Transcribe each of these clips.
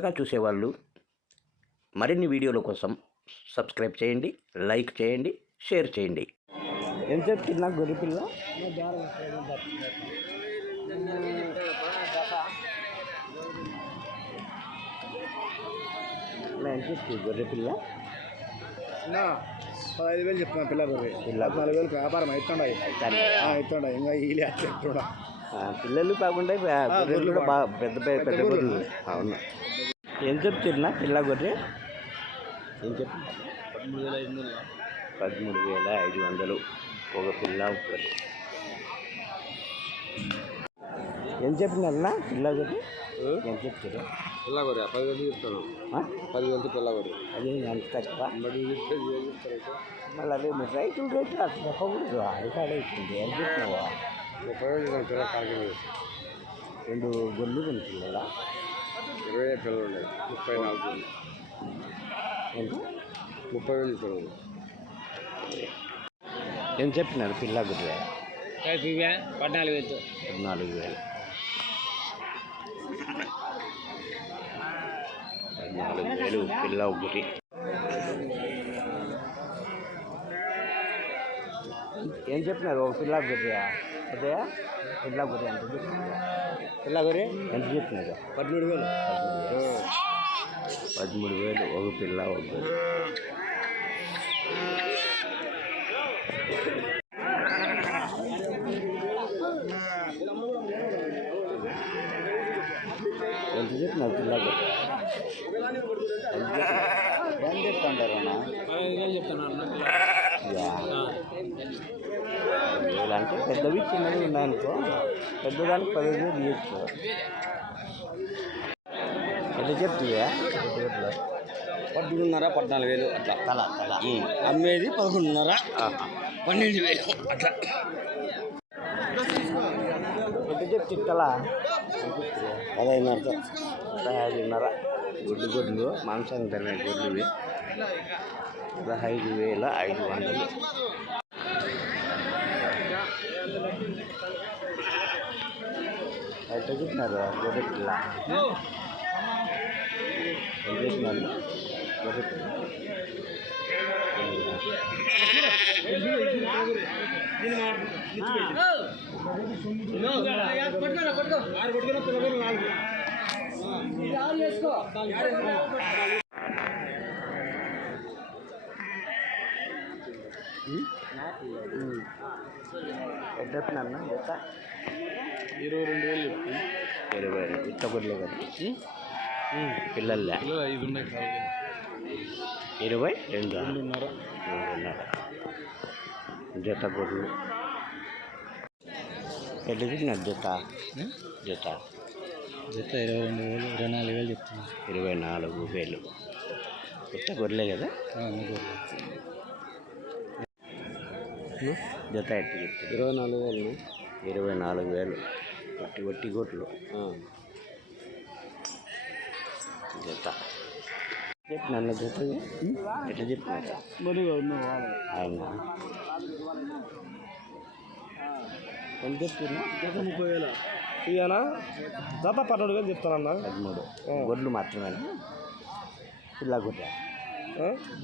కొత్తగా చూసేవాళ్ళు మరిన్ని వీడియోల కోసం సబ్స్క్రైబ్ చేయండి, లైక్ చేయండి, షేర్ చేయండి. ఏం చెప్తున్నా గొర్రె పిల్ల? ఎంత చెప్తుంది గొర్రె పిల్ల? 15,000 చెప్తున్నా పిల్ల గొర్రె. 14,000 వ్యాపారం అవుతుండయి ఇంకా వీళ్ళు చెప్తున్నా. పిల్లలు కాకుండా గొర్రెలు కూడా బాగా పెద్ద పెద్ద గొర్రెలు. అవును. ఏం చెప్తున్నా పిల్ల గొర్రె? ఏం చెప్తున్నా? 13,500 ఒక పిల్ల గొర్రె. ఏం చెప్పినారన్నా పిల్ల గొర్రె? ఏం చెప్తారు? పిల్ల గొర్రె 10,000 చెప్తాను. 10,000 పిల్ల గొర్రె. అదే ఎంత తక్కువ. మళ్ళీ అదే మీరు రైతులు రేట్లు అట్లా చెప్పకూడదు. అడికాడైతుంది. ఏం చెప్పినావా? 30,000 పిల్ల కాకి 2 గొర్రెలు కొన్ని పిల్లలా? 20 పిల్లలు ఉన్నాయి. 34 ఎంత? 30,000 పిల్లలు. ఏం చెప్పినారు పిల్ల గొర్రె? 14,000. 14,000 పిల్ల ఒకటి. ఏం చెప్పినారు ఒక పిల్ల గొర్రె? అదే పిల్ల గొర్రె ఎంత చెప్పినారు? పిల్ల గొర్రె ఎంత చెప్పినారు? 13,000. 13,000 ఒక పిల్ల ఒక గొర్రె. ఎంత చెప్పినారు పిల్ల గొర్రె? ఏం చెప్తుంటారు అన్న? 15,000 చెప్తున్నారు. అంటే పెద్దవి చిన్నవి ఉన్నాయనుకో, పెద్దదానికి 15,000 తీయచ్చు. ఎంత చెప్తుందా? 13,500 14,000 అట్లా తల అమ్మేది 11,500 12,000 అట్లా. ఎంత చెప్తే తల? 15,500. 15,500 గొడ్లు మాంసం తినే గొడ్లువి. 15,500. ఎంత చెప్పినారు గొర్రె పిల్ల? ఎంత చెప్పినారు గొర్రె పిల్ల? ఎంత చెప్పినా జత? 22,000 చెప్తాను. 20 ఇట్ట గొర్రెలు కదా పిల్లలే? 22,500 జత గొర్రెలు. ఎట్లా చెప్పినారు జత? జత 22,000 24,000 చెప్తాను. 24,000 కొత్త గొర్రెలే కదా? జత ఎట్టు చెప్తారు? 24,000. 24,000 వట్టి గొట్లు జత. చెప్పినా జత ఎట్లా చెప్పినారు ఆయన? ఎంత చెప్తున్నా? జత 30,000 ఇయ్యానా? జత 13,000 చెప్తానన్నా. 13 గొర్రెలు మాత్రమే? పిల్ల గొర్రె?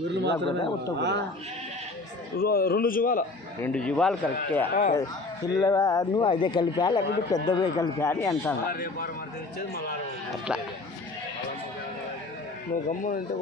గొర్రెలు మాత్రమే. 2 జీవాలు కరెక్టే. పిల్లను అదే కలిపా లేకపోతే పెద్దవే కలిపా అని అంటాను. అట్లా నువ్వు గమ్మున అంటే